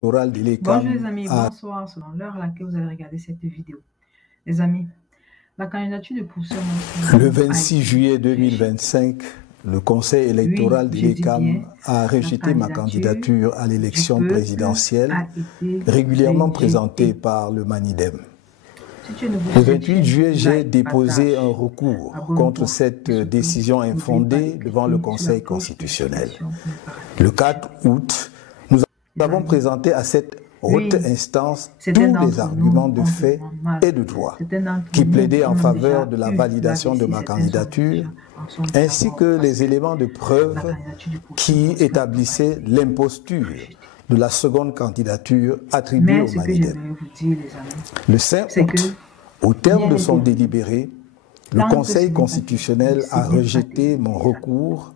Oral de Bonjour l'ECAM les amis, bonsoir, selon l'heure à laquelle vous allez regarder cette vidéo. Les amis, la candidature de professeur le 26 juillet 2025, le Conseil électoral de l'ECAM a rejeté ma candidature à l'élection présidentielle régulièrement présentée par le Manidem. Le 28 juillet, j'ai déposé un recours contre cette décision infondée devant le Conseil constitutionnel. Le 4 août, nous avons présenté à cette haute instance tous les arguments de fait et de droit qui plaidaient en faveur de la validation de ma candidature, ainsi que les éléments de preuve qui établissaient l'imposture de la seconde candidature attribuée au Manidem. Le 5 août, au terme de son délibéré, le Conseil constitutionnel a rejeté mon recours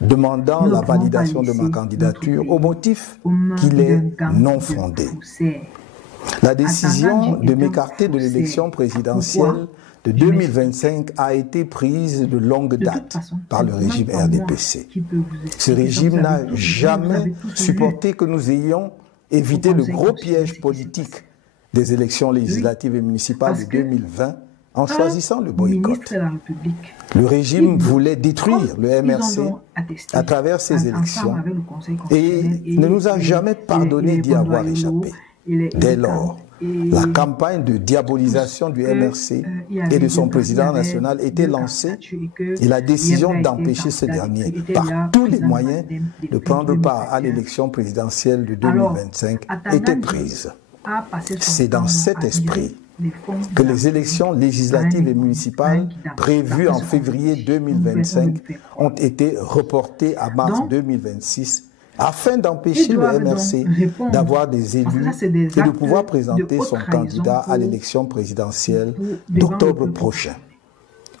demandant la validation de ma candidature au motif qu'il est non fondé. La décision de m'écarter de l'élection présidentielle de 2025 a été prise de longue date par le régime RDPC. Ce régime n'a jamais supporté que nous ayons évité le gros piège politique des élections législatives et municipales de 2020 en choisissant le boycott. Le régime voulait détruire le MRC à travers ces élections et ne nous a jamais pardonné d'y avoir échappé. Dès lors, la campagne de diabolisation du MRC et de son président national était lancée et la décision d'empêcher ce dernier, par tous les moyens, de prendre part à l'élection présidentielle de 2025 était prise. C'est dans cet esprit que les élections législatives et municipales prévues en février 2025 ont été reportées à mars 2026 afin d'empêcher le MRC d'avoir des élus et de pouvoir présenter son candidat à l'élection présidentielle d'octobre prochain.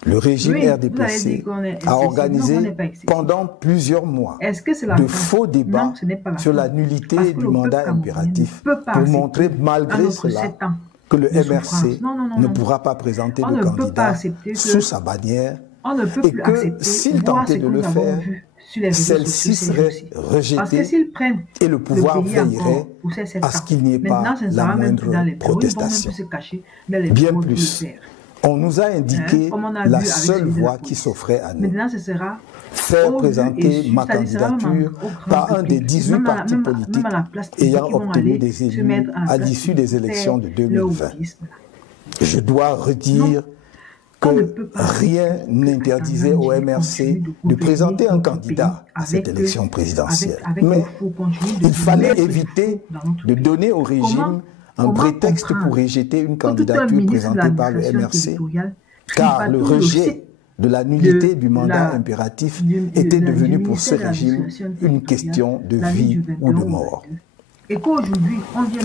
Le régime RDPC a organisé pendant plusieurs mois de faux débats sur la nullité du mandat impératif pour montrer malgré cela que le MRC ne pourra pas présenter de candidat sous sa bannière et que s'il tentait de le faire, celle-ci serait rejetée et le pouvoir veillerait à ce qu'il n'y ait pas la moindre protestation. Bien plus, on nous a indiqué la seule voie qui s'offrait à nous. Faire présenter ma candidature par un des 18 partis politiques ayant obtenu des élus à l'issue des élections de 2020. Je dois redire que rien n'interdisait au MRC de présenter un candidat à cette élection présidentielle. Mais il fallait éviter de donner au régime un prétexte pour rejeter une candidature présentée par le MRC, car le rejet de la nullité du mandat impératif était devenu pour ce régime une question de vie ou de mort.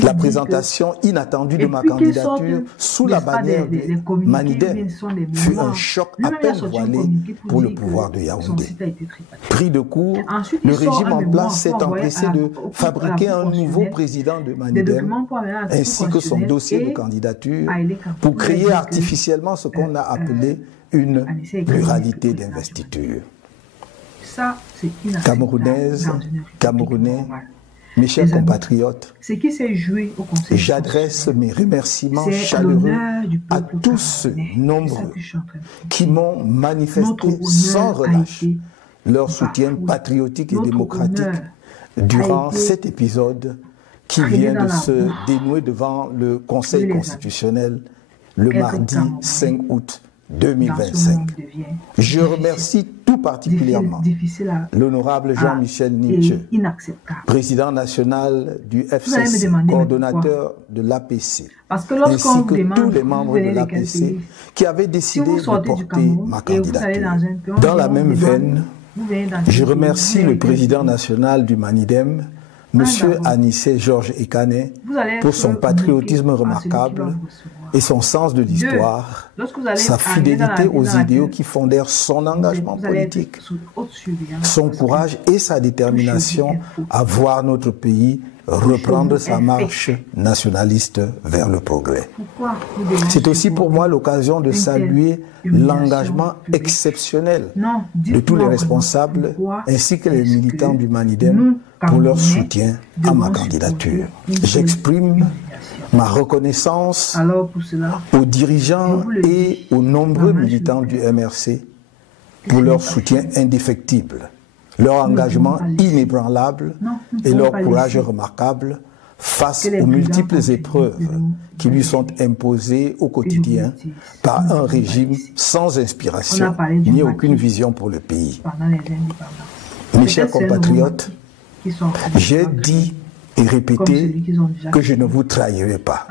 La présentation inattendue de ma candidature sous la bannière de Manidem fut un choc à peine voilé pour le pouvoir de Yaoundé. Pris de court, le régime en place s'est empressé de fabriquer un nouveau président de Manidem ainsi que son dossier de candidature pour créer artificiellement ce qu'on a appelé une pluralité d'investiture. Camerounaises, Camerounais, mes chers compatriotes, j'adresse mes remerciements chaleureux à tous ceux nombreux qui m'ont manifesté sans relâche leur soutien patriotique et démocratique durant cet épisode qui vient de se dénouer devant le Conseil constitutionnel le mardi 5 août 2025. Je remercie tout particulièrement l'honorable Jean-Michel Nietzsche, président national du FCC, coordonnateur de l'APC, ainsi que tous les membres de l'APC qui avaient décidé de porter ma candidature. Dans la même veine, je remercie le président national du Manidem, M. Anissé Georges Ekane, pour son patriotisme remarquable et son sens de l'histoire, sa fidélité aux idéaux qui fondèrent son engagement politique, son courage et sa détermination à voir notre pays reprendre sa marche nationaliste vers le progrès. C'est aussi pour moi l'occasion de saluer l'engagement exceptionnel de tous les responsables ainsi que les militants du Manidem pour leur soutien à ma candidature. J'exprime ma reconnaissance aux dirigeants et aux nombreux militants du MRC pour leur soutien indéfectible, leur engagement inébranlable et leur courage remarquable face aux multiples épreuves qui lui sont imposées au quotidien par un régime sans inspiration ni aucune vision pour le pays. Mes chers compatriotes, j'ai dit et répété que je ne vous trahirai pas.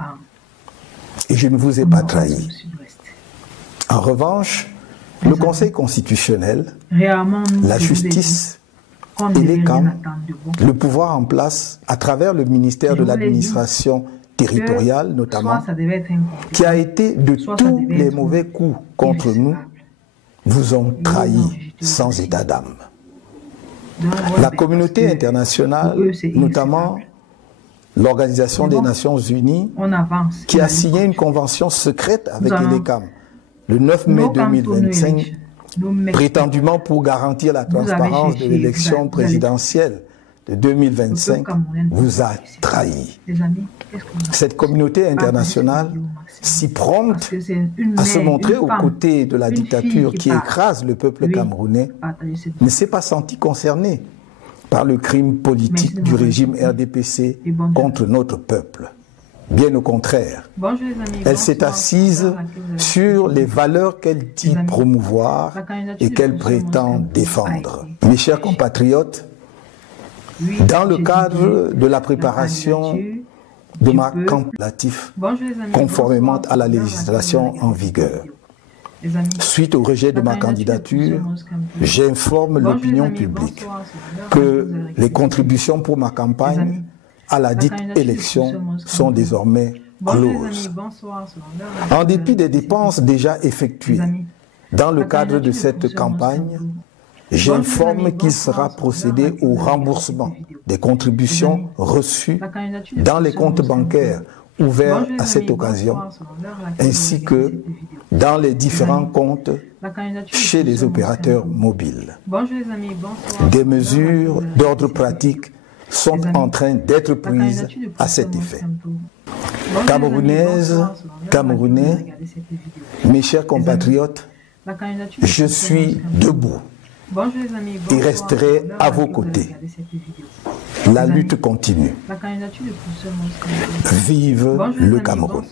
Et je ne vous ai pas trahi. En revanche, le Conseil constitutionnel, la justice et les CAM, le pouvoir en place à travers le ministère de l'administration territoriale notamment, qui a été de tous les mauvais coups contre nous, vous ont trahi sans état d'âme. La communauté internationale, notamment l'Organisation des Nations Unies, qui a signé une convention secrète avec l'ELECAM le 9 mai 2025, prétendument pour garantir la transparence de l'élection présidentielle de 2025, vous a trahi. Cette communauté internationale, si prompte à se montrer aux côtés de la dictature qui écrase le peuple camerounais, ne s'est pas sentie concernée par le crime politique du régime RDPC contre notre peuple. Bien au contraire, elle s'est assise sur les valeurs qu'elle dit promouvoir et qu'elle prétend défendre. Mes chers compatriotes, dans le cadre de la préparation de ma candidature, conformément à la législation en vigueur, suite au rejet de ma candidature, j'informe l'opinion publique que les contributions pour ma campagne à la dite élection sont désormais closes. En dépit des dépenses déjà effectuées dans le cadre de cette campagne, j'informe qu'il sera procédé au remboursement des contributions reçues dans les comptes bancaires ouverts à cette occasion, ainsi que dans les différents comptes chez les opérateurs mobiles. Des mesures d'ordre pratique sont en train d'être prises à cet effet. Camerounaises, Camerounais, mes chers compatriotes, je suis debout et resterai à vos côtés. La lutte continue. Vive le Cameroun.